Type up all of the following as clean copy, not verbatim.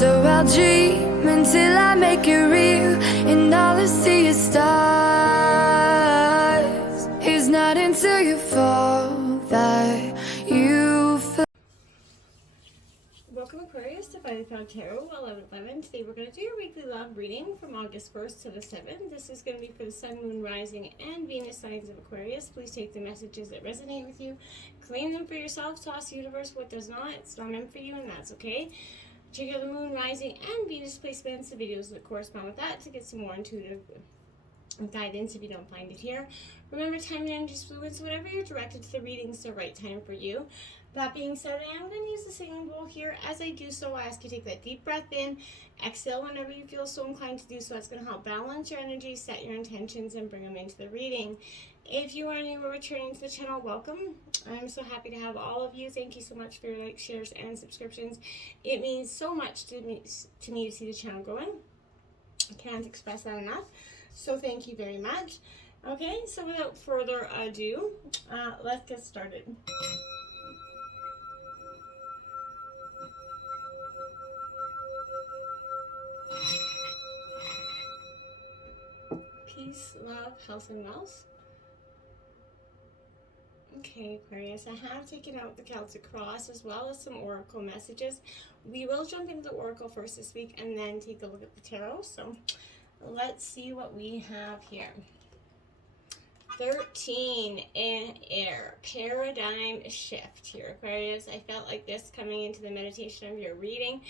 So I'll dream until I make it real, and all I see is stars. It's not until you fall that you feel. Welcome Aquarius to By the Crown Tarot 11/11. Today we're going to do your weekly love reading from August 1st to the 7th. This is going to be for the Sun, Moon, Rising, and Venus signs of Aquarius. Please take the messages that resonate with you, claim them for yourself, toss the universe what does not. It's not meant for you, and that's okay. Check out the Moon, Rising, and Venus placements, the videos that correspond with that, to get some more intuitive guidance if you don't find it here. Remember, time and energy is fluid, so whatever you're directed to the reading is the right time for you. That being said, I am going to use the singing bowl here. As I do so, I ask you to take that deep breath in, exhale whenever you feel so inclined to do so. That's going to help balance your energy, set your intentions, and bring them into the reading. If you are new or returning to the channel, welcome. I'm so happy to have all of you. Thank you so much for your likes, shares, and subscriptions. It means so much to me to see the channel growing. I can't express that enough. So thank you very much. Okay, so without further ado, let's get started. Peace, love, health, and wealth. Okay, Aquarius, I have taken out the Celtic Cross as well as some oracle messages. We will jump into the oracle first this week and then take a look at the tarot. So let's see what we have here. 13 in air, paradigm shift here, Aquarius. I felt like this coming into the meditation of your reading.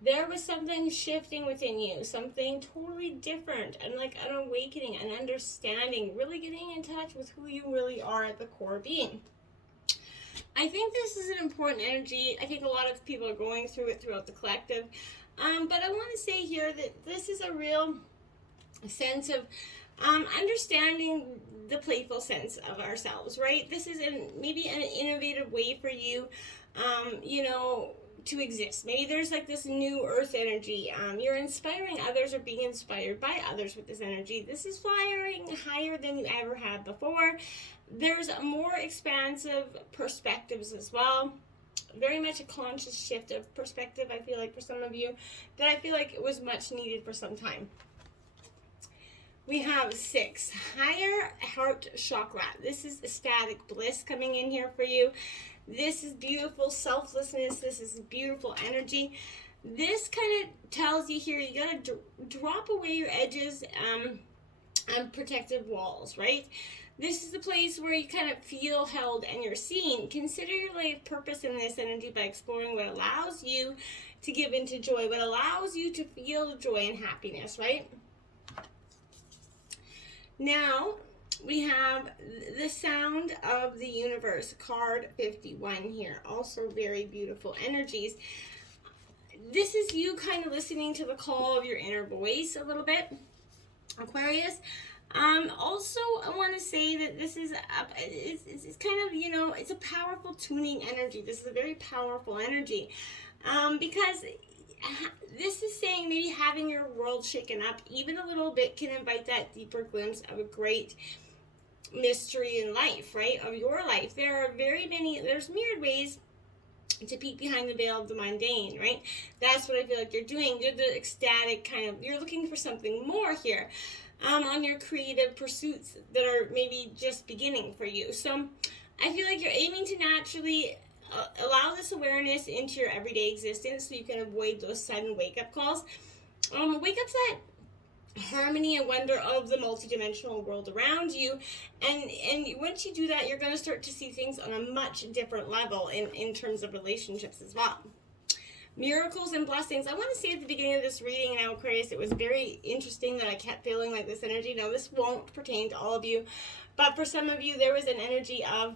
There was something shifting within you, something totally different, and like an awakening, an understanding, really getting in touch with who you really are at the core being. I think this is an important energy. I think a lot of people are going through it throughout the collective. But I want to say here that this is a real sense of understanding the playful sense of ourselves, right? This is maybe an innovative way for you, to exist. Maybe there's like this new earth energy. You're inspiring others or being inspired by others with this energy. This is flying higher than you ever have before. There's a more expansive perspectives as well. Very much a conscious shift of perspective, I feel like, for some of you, that I feel like it was much needed for some time. We have 6, higher heart chakra. This is ecstatic bliss coming in here for you. This is beautiful selflessness. This is beautiful energy. This kind of tells you here, you got to drop away your edges and protective walls, right? This is the place where you kind of feel held and you're seen. Consider your life purpose in this energy by exploring what allows you to give into joy, what allows you to feel joy and happiness, right? Now, we have the sound of the universe, card 51 here. Also very beautiful energies. This is you kind of listening to the call of your inner voice a little bit, Aquarius. Also, I want to say that this is it's kind of, it's a powerful tuning energy. This is a very powerful energy because this is saying maybe having your world shaken up even a little bit can invite that deeper glimpse of a great mystery in life, right? Of your life. There are there's myriad ways to peek behind the veil of the mundane, right? That's what I feel like you're doing. You're the ecstatic kind of, you're looking for something more here on your creative pursuits that are maybe just beginning for you. So I feel like you're aiming to naturally allow this awareness into your everyday existence so you can avoid those sudden wake-up calls. Wake-ups that harmony and wonder of the multidimensional world around you, and once you do that, you're going to start to see things on a much different level in terms of relationships as well. Miracles and blessings. I want to say at the beginning of this reading, now Aquarius, it was very interesting that I kept feeling like this energy. Now this won't pertain to all of you, but for some of you there was an energy of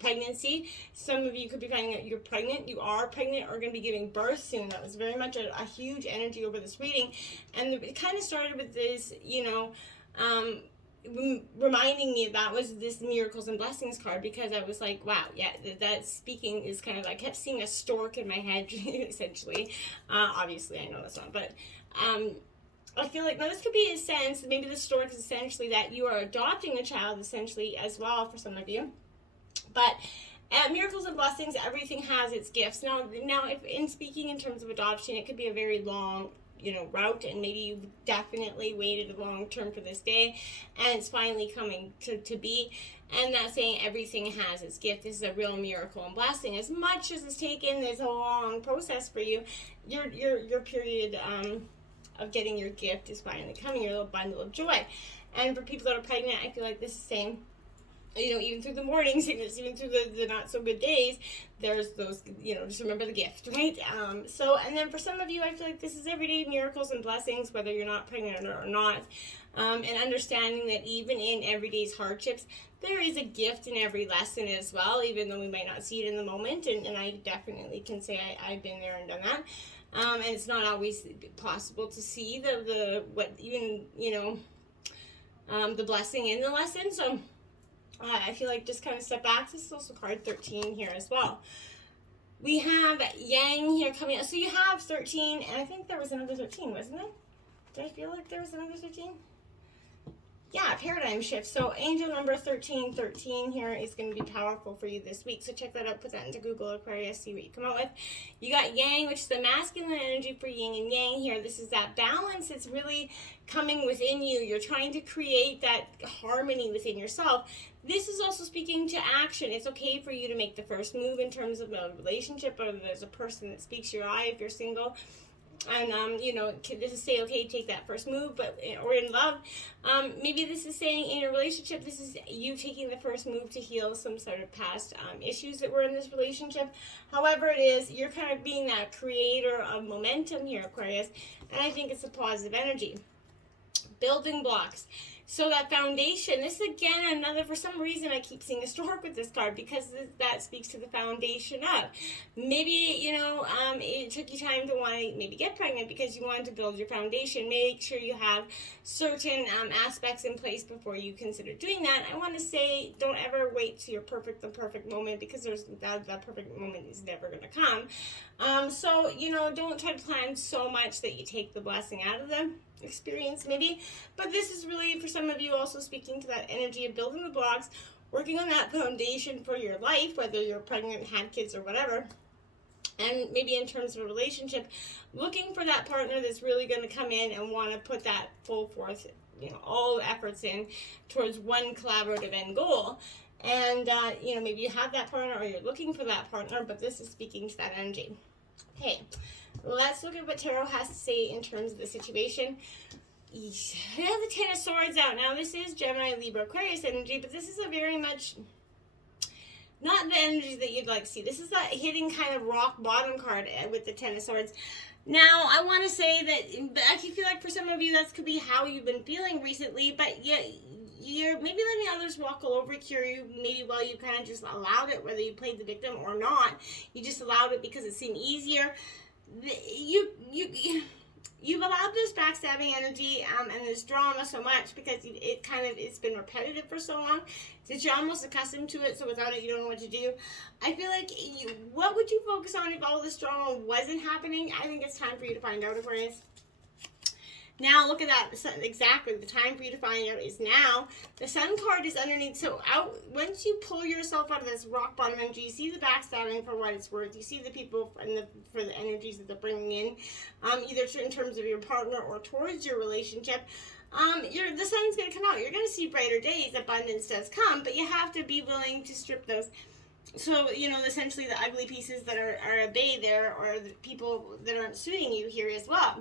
pregnancy. Some of you could be finding out you're pregnant, you are pregnant, or going to be giving birth soon. That was very much a huge energy over this reading, and it kind of started with this, reminding me that was this miracles and blessings card, because I was like, wow, yeah, that speaking is kind of, I kept seeing a stork in my head, essentially. Obviously, I know that's not, but I feel like, now this could be a sense, maybe the stork is essentially that you are adopting a child, essentially, as well, for some of you. But At Miracles and Blessings, everything has its gifts. Now, if in speaking in terms of adoption, it could be a very long, route, and maybe you've definitely waited a long term for this day, and it's finally coming to be. And that's saying everything has its gift. This is a real miracle and blessing. As much as it's taken this a long process for you, your period of getting your gift is finally coming. Your little bundle of joy. And for people that are pregnant, I feel like this is saying, even through the morning sickness, even through the not so good days, there's those, just remember the gift, right? And then for some of you, I feel like this is everyday miracles and blessings, whether you're not pregnant or not, and understanding that even in everyday's hardships, there is a gift in every lesson as well, even though we might not see it in the moment, and I definitely can say I've been there and done that. And it's not always possible to see the blessing in the lesson, so I feel like just kind of step back. This is also card 13 here as well. We have Yang here coming out. So you have 13, and I think there was another 13, wasn't it? Did I feel like there was another 13? Yeah, paradigm shift. So angel number 1313 here is going to be powerful for you this week. So check that out. Put that into Google, Aquarius, see what you come out with. You got Yang, which is the masculine energy for yin and yang here. This is that balance that's really coming within you. You're trying to create that harmony within yourself. This is also speaking to action. It's okay for you to make the first move in terms of a relationship, or there's a person that speaks your eye if you're single. And, this is say, okay, take that first move, or in love, maybe this is saying in a relationship, this is you taking the first move to heal some sort of past issues that were in this relationship. However it is, you're kind of being that creator of momentum here, Aquarius, and I think it's a positive energy. Building blocks. So that foundation, this is again another, for some reason I keep seeing a stork with this card, because that speaks to the foundation of. Maybe, it took you time to want to maybe get pregnant because you wanted to build your foundation. Make sure you have certain aspects in place before you consider doing that. I want to say, don't ever wait to the perfect moment, because that perfect moment is never going to come. Don't try to plan so much that you take the blessing out of them. Experience maybe, but this is really for some of you also speaking to that energy of building the blocks, working on that foundation for your life, whether you're pregnant, had kids, or whatever. And maybe in terms of a relationship, looking for that partner that's really going to come in and want to put that full force, all efforts in towards one collaborative end goal. And maybe you have that partner, or you're looking for that partner, but this is speaking to that energy. Okay, let's look at what Tarot has to say in terms of the situation. We have the Ten of Swords out. Now, this is Gemini, Libra, Aquarius energy, but this is a very much not the energy that you'd like to see. This is that hitting kind of rock bottom card with the Ten of Swords. Now, I want to say that I feel like for some of you, that could be how you've been feeling recently, but you're maybe letting others walk all over you, maybe while you kind of just allowed it, whether you played the victim or not. You just allowed it because it seemed easier. You've allowed this backstabbing energy and this drama so much because it's been repetitive for so long that you're almost accustomed to it, so without it you don't know what to do. I feel like what would you focus on if all this drama wasn't happening? I think it's time for you to find out, Aquarius. Now, look at that. Exactly. The time for you to find out is now. The Sun card is underneath. So, once you pull yourself out of this rock bottom energy, you see the backstabbing for what it's worth. You see the people for the energies that they're bringing in, either in terms of your partner or towards your relationship. The sun's going to come out. You're going to see brighter days. Abundance does come, but you have to be willing to strip those. So, essentially the ugly pieces that are at bay there, or the people that aren't suiting you here as well.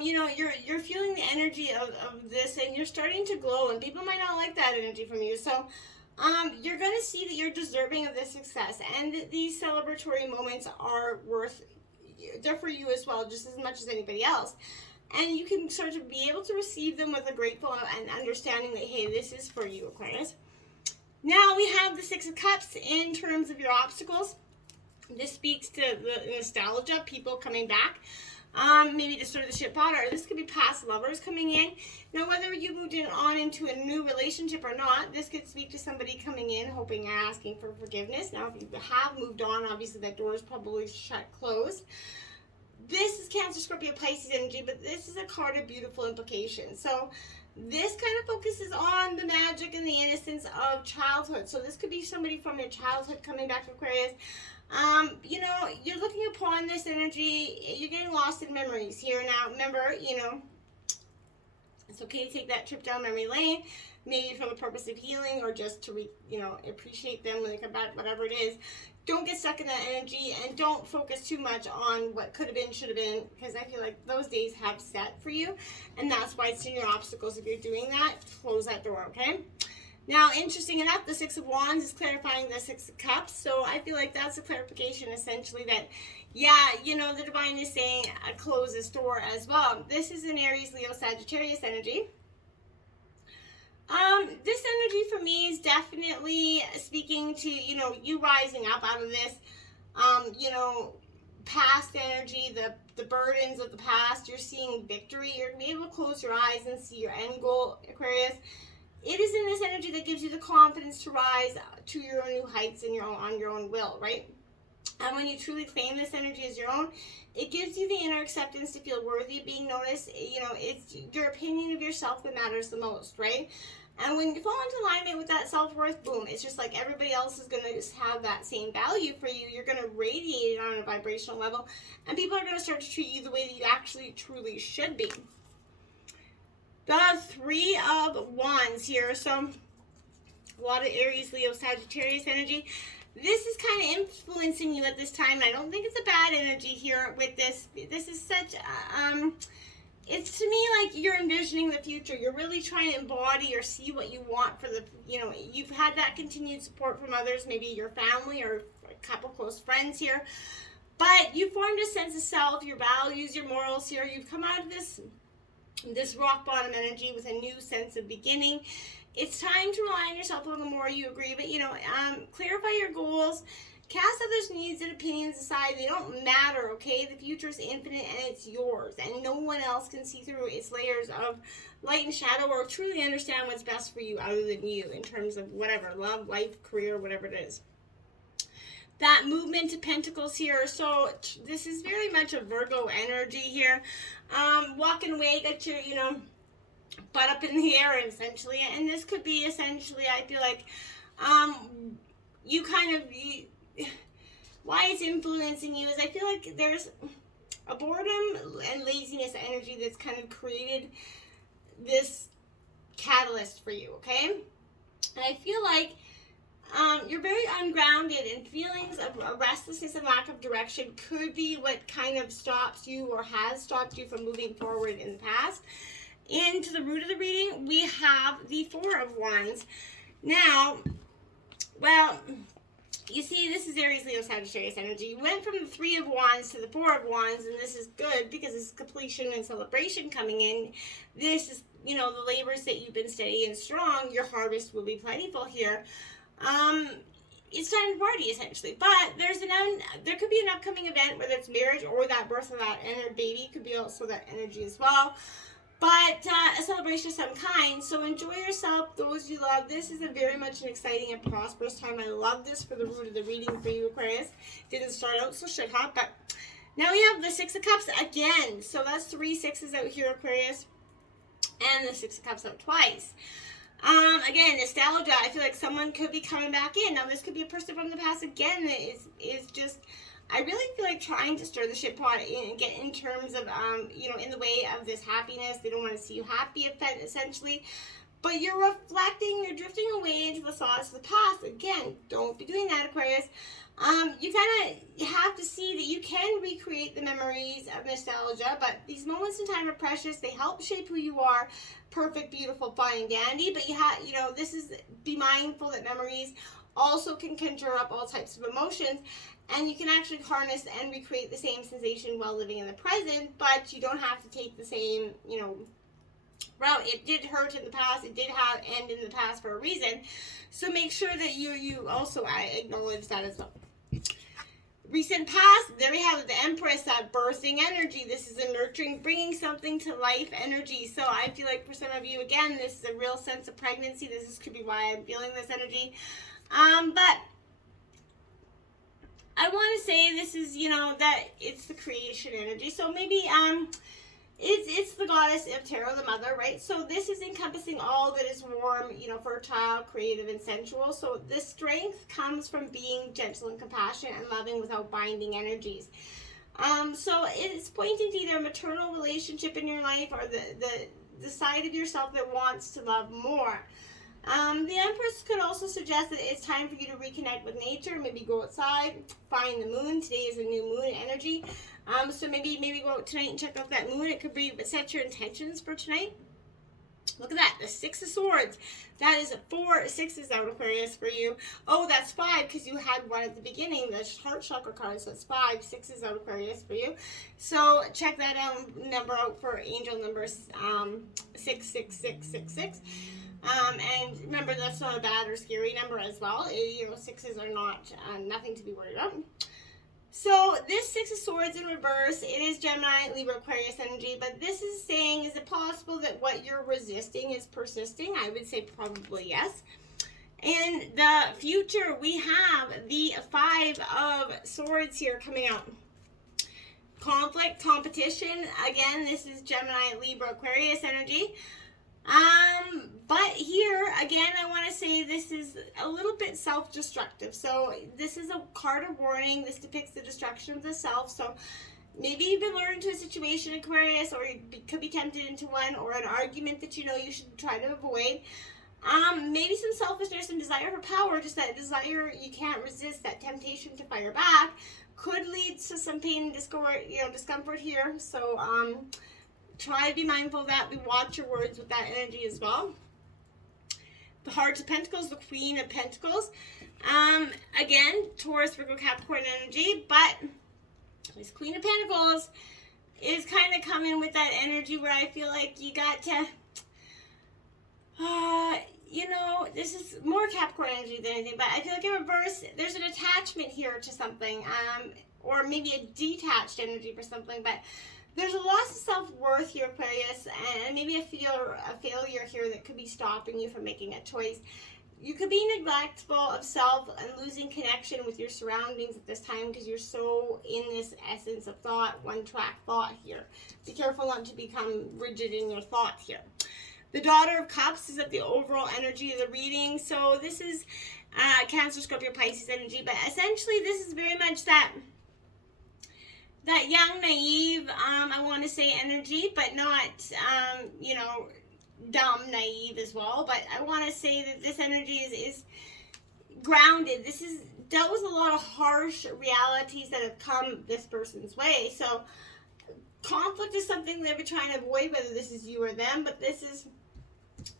You're feeling the energy of this, and you're starting to glow, and people might not like that energy from you. So, you're going to see that you're deserving of this success, and that these celebratory moments are they're for you as well, just as much as anybody else. And you can sort of be able to receive them with a grateful and understanding that, hey, this is for you, Aquarius. Now we have the Six of Cups in terms of your obstacles. This speaks to the nostalgia, people coming back. Maybe to stir the shit pot, or this could be past lovers coming in. Now, whether you moved on into a new relationship or not, this could speak to somebody coming in, hoping and asking for forgiveness. Now, if you have moved on, obviously that door is probably closed. This is Cancer, Scorpio, Pisces energy, but this is a card of beautiful implications. So, This kind of focuses on the magic and the innocence of childhood. So this could be somebody from your childhood coming back to Aquarius. You know, you're looking upon this energy, you're getting lost in memories here. Now, remember, you know, it's okay to take that trip down memory lane, maybe for the purpose of healing or just to, you know, appreciate them when they come back, whatever it is. Don't get stuck in that energy and don't focus too much on what could have been, should have been, because I feel like those days have set for you, and that's why it's in your obstacles. If you're doing that, close that door, okay? Now, interesting enough, the Six of Wands is clarifying the Six of Cups, so I feel like that's a clarification, essentially, that, yeah, you know, the Divine is saying, close this door as well. This is an Aries, Leo, Sagittarius energy. This energy for me is definitely speaking to, you know, you rising up out of this, you know, past energy, the burdens of the past. You're seeing victory. You're going to be able to close your eyes and see your end goal, Aquarius. It is in this energy that gives you the confidence to rise to your new heights and on your own will, right? And when you truly claim this energy as your own, it gives you the inner acceptance to feel worthy of being noticed. You know, it's your opinion of yourself that matters the most, right? And when you fall into alignment with that self-worth, boom, it's just like everybody else is going to just have that same value for you. You're going to radiate it on a vibrational level, and people are going to start to treat you the way that you actually truly should be. The Three of Wands here. So a lot of Aries, Leo, Sagittarius energy. This is kind of influencing you at this time. I don't think it's a bad energy here with this. This is such, it's to me like you're envisioning the future. You're really trying to embody or see what you want for the, you know, you've had that continued support from others, maybe your family or a couple close friends here. But you formed a sense of self, your values, your morals here. You've come out of this rock bottom energy with a new sense of beginning. It's time to rely on yourself a little more, you agree, but, you know, clarify your goals, cast others' needs and opinions aside. They don't matter, okay? The future is infinite and it's yours, and no one else can see through its layers of light and shadow or truly understand what's best for you other than you in terms of whatever, love, life, career, whatever it is. That movement to Pentacles here, so this is very much a Virgo energy here. Walking away, got your, you know, butt up in the air, essentially, and this could be essentially, I feel like, you kind of, why it's influencing you is I feel like there's a boredom and laziness energy that's kind of created this catalyst for you, okay? And I feel like you're very ungrounded, and feelings of restlessness and lack of direction could be what kind of stops you or has stopped you from moving forward in the past. Into the root of the reading, we have the Four of Wands. Now, well, you see, this is Aries, Leo, Sagittarius energy. You went from the Three of Wands to the Four of Wands, and this is good because it's completion and celebration coming in. This is, you know, the labors that you've been steady and strong. Your harvest will be plentiful here. It's time to party, essentially. But there could be an upcoming event, whether it's marriage or that birth of that inner baby. Could be also that energy as well. But a celebration of some kind. So enjoy yourself, those you love. This is a very much an exciting and prosperous time. I love this for the root of the reading for you, Aquarius. Didn't start out so should have. But now we have the Six of Cups again. So that's 3 sixes out here, Aquarius. And the Six of Cups out twice. Again, nostalgia. I feel like someone could be coming back in. Now, this could be a person from the past again that is just, I really feel like trying to stir the shit pot and get in terms of, you know, in the way of this happiness. They don't want to see you happy, essentially. But you're reflecting, you're drifting away into the thoughts of the past. Again, don't be doing that, Aquarius. You kind of have to see that you can recreate the memories of nostalgia, but these moments in time are precious. They help shape who you are. Perfect, beautiful, fine, and dandy. But you know, this is, be mindful that memories also can conjure up all types of emotions, and you can actually harness and recreate the same sensation while living in the present, but you don't have to take the same, you know, route. It did hurt in the past. It did end in the past for a reason. So make sure that you also acknowledge that as well. Recent past, there we have the Empress, that birthing energy. This is a nurturing, bringing something to life energy. So I feel like for some of you, again, this is a real sense of pregnancy. Could be why I'm feeling this energy. But I want to say this is, you know, that it's the creation energy. So maybe, It's the goddess of tarot, the mother, right? So this is encompassing all that is warm, fertile, creative, and sensual. So this strength comes from being gentle and compassionate and loving without binding energies. So it's pointing to either a maternal relationship in your life or the side of yourself that wants to love more. The Empress could also suggest that it's time for you to reconnect with nature, maybe go outside, find the moon. Today is a new moon energy. So maybe go out tonight and check out that moon. It could be, but set your intentions for tonight. Look at that, the Six of Swords. That is 4 sixes out, Aquarius, for you. Oh, that's 5 because you had one at the beginning, the heart chakra card. So it's 5 sixes out, Aquarius, for you. So check that number out for angel numbers 66666. And remember, that's not a bad or scary number as well. Sixes are not nothing to be worried about. So this Six of Swords in reverse, it is Gemini, Libra, Aquarius energy, but this is saying, is it possible that what you're resisting is persisting? I would say probably yes. In the future, we have the 5 of Swords here coming out. Conflict, competition, again, this is Gemini, Libra, Aquarius energy. But here, again, I want to say this is a little bit self-destructive. So this is a card of warning. This depicts the destruction of the self. So maybe you've been lured into a situation, Aquarius, or you could be tempted into one, or an argument that you should try to avoid. Maybe some selfishness and desire for power, just that desire you can't resist, that temptation to fire back, could lead to some pain and discomfort here. So, try to be mindful of that. Watch your words with that energy as well. The Heart of Pentacles, the Queen of Pentacles. Again, Taurus, Virgo, Capricorn energy, but this Queen of Pentacles is kind of coming with that energy where I feel like you got to, this is more Capricorn energy than anything, but I feel like in reverse, there's an attachment here to something, or maybe a detached energy for something, but there's a loss of self-worth here, Aquarius, and maybe a failure here that could be stopping you from making a choice. You could be neglectful of self and losing connection with your surroundings at this time because you're so in this essence of thought, one-track thought here. Be careful not to become rigid in your thought here. The Daughter of Cups is at the overall energy of the reading. So this is Cancer, Scorpio, Pisces energy, but essentially this is very much that young, naive, I want to say energy, but not, dumb, naive as well. But I want to say that this energy is grounded. This is dealt with a lot of harsh realities that have come this person's way. So conflict is something that we're trying to avoid, whether this is you or them, but this is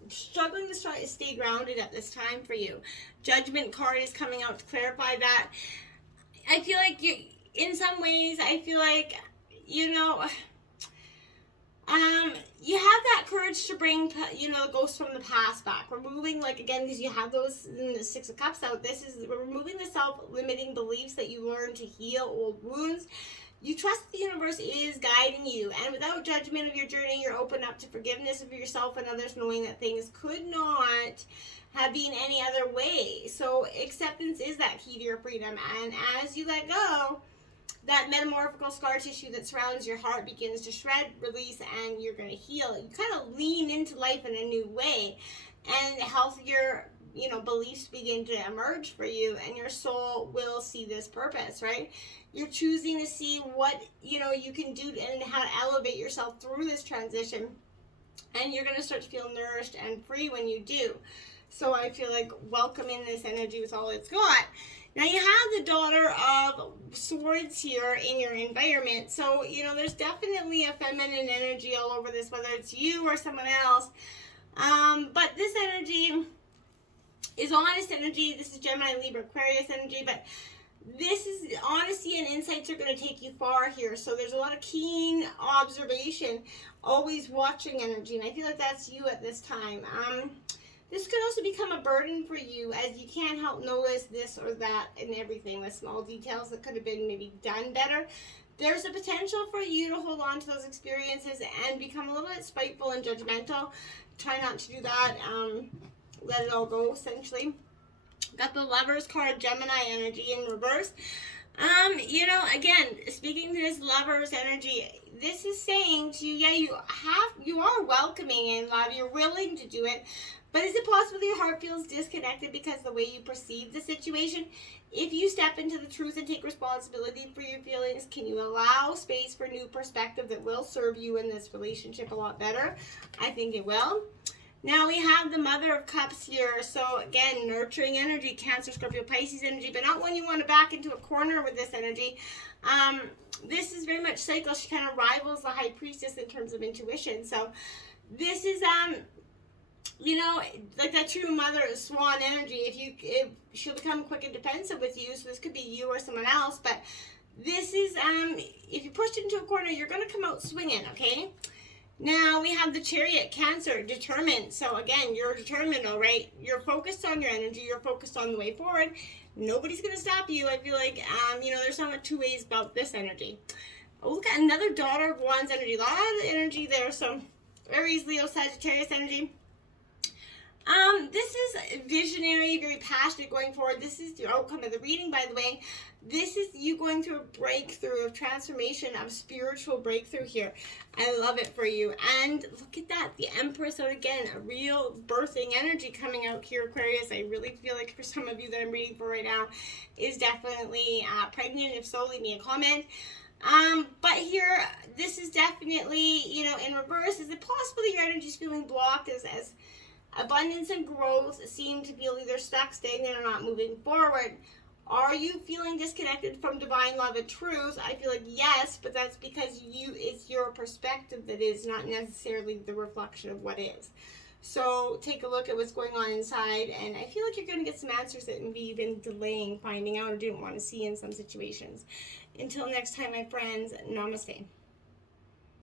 struggling to try to stay grounded at this time for you. Judgment card is coming out to clarify that. I feel like in some ways, I feel like, you have that courage to bring, the ghosts from the past back. Removing, again, because you have those in the Six of Cups out, we're removing the self-limiting beliefs that you learn to heal old wounds. You trust that the universe is guiding you, and without judgment of your journey, you're open up to forgiveness of yourself and others, knowing that things could not have been any other way. So acceptance is that key to your freedom, and as you let go, that metamorphical scar tissue that surrounds your heart begins to shred, release, and you're going to heal. You kind of lean into life in a new way, and healthier, beliefs begin to emerge for you, and your soul will see this purpose, right? You're choosing to see what, you can do and how to elevate yourself through this transition, and you're going to start to feel nourished and free when you do. So I feel like welcome in this energy with all it's got. Now you have the Daughter of Swords here in your environment. So, there's definitely a feminine energy all over this, whether it's you or someone else. But this energy is honest energy. This is Gemini, Libra, Aquarius energy. But this is honesty and insights are going to take you far here. So there's a lot of keen observation, always watching energy. And I feel like that's you at this time. This could also become a burden for you as you can't help notice this or that and everything, the small details that could have been maybe done better. There's a potential for you to hold on to those experiences and become a little bit spiteful and judgmental. Try not to do that. Let it all go, essentially. Got the Lovers card, Gemini energy in reverse. You know, again, speaking to this lover's energy, this is saying to you, yeah, you are welcoming in love, you're willing to do it, but is it possible your heart feels disconnected because of the way you perceive the situation? If you step into the truth and take responsibility for your feelings, can you allow space for new perspective that will serve you in this relationship a lot better? I think it will. Now we have the Mother of Cups here. So again, nurturing energy, Cancer, Scorpio, Pisces energy, but not when you want to back into a corner with this energy. This is very much cycle. She kind of rivals the High Priestess in terms of intuition. So this is, you know, like that true mother swan energy. If she'll become quick and defensive with you, so this could be you or someone else, but this is, if you push into a corner, you're going to come out swinging, okay? Now we have the Chariot, Cancer, determined. So again, you're determined, all right? You're focused on your energy. You're focused on the way forward. Nobody's going to stop you. I feel like, you know, there's not two ways about this energy. Oh, look at another Daughter of Wands energy. A lot of energy there. So Aries, Leo, Sagittarius energy. This is visionary, very passionate going forward. This is your outcome of the reading, by the way. This is you going through a breakthrough of transformation, of spiritual breakthrough here. I love it for you. And look at that, the Empress out again, a real birthing energy coming out here, Aquarius. I really feel like for some of you that I'm reading for right now is definitely pregnant. If so, leave me a comment. But here, this is definitely, you know, in reverse. Is it possible that your energy is feeling blocked as abundance and growth seem to feel either stuck, stagnant, or not moving forward? Are you feeling disconnected from divine love and truth? I feel like yes, but that's because it's your perspective that is, not necessarily the reflection of what is. So take a look at what's going on inside, and I feel like you're going to get some answers that maybe you've been delaying finding out or didn't want to see in some situations. Until next time, my friends, namaste.